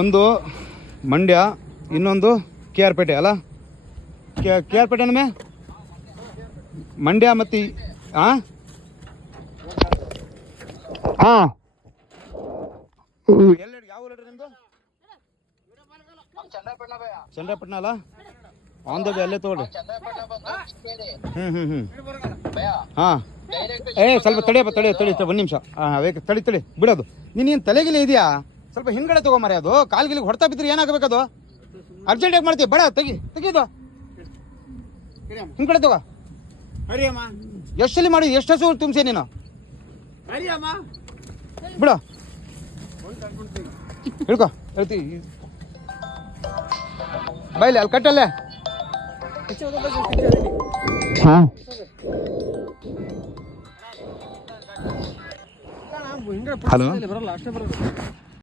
ಒಂದು ಮಂಡ್ಯ, ಇನ್ನೊಂದು K R ಪೇಟೆ ಅಲ್ಲ? ಕೆ ಆರ್ ಪೇಟೆ ನಮ್ಮೆ ಮಂಡ್ಯ ಮತ್ತು ಹಾಂ ಹಾಂ ಎಲ್ಲಿ ಯಾವ ಊರು ನಿಮ್ಮದು? ಚಂದ್ರಪಟ್ಟಣ ಅಲ್ಲ? ಆನ್ ದ ವೇ ಅಲ್ಲೇ ತೊಗೊಳ್ರಿ. ಹಾಂ ಸ್ವಲ್ಪ ತಡಿಯಪ್ಪ, ತಡಿ ಒಂದು ನಿಮಿಷ. ತಡಿ ಬಿಡೋದು. ನೀನೇನು ತಲೆಗಿಲೆ ಇದೆಯಾ? ಸ್ವಲ್ಪ ಹಿಂದ್ಗಡೆ ತೊಗೊಂಬಾರೆ. ಅದು ಕಾಲ್ಗಿಲಿಗೆ ಹೊಡ್ತಾ ಬಿದ್ದರೆ ಏನಾಗಬೇಕದು? ಅರ್ಜೆಂಟಾಗಿ ಮಾಡ್ತೀವಿ. ಬೇಡ, ತೆಗೀದು ಹಿಂದ್ಗಡೆ ತಗೋ. ಎಷ್ಟಲ್ಲಿ ಮಾಡಿ ಎಷ್ಟು ಹಸು ತುಂಬಿಸಿ ನೀನು? ಬಿಡ ಹೇಳ್ತೀವಿ ಬೈಲಿ ಅಲ್ಲಿ ಕಟ್ಟಲ್ಲೇ. ಹಾಂ ಹಲೋ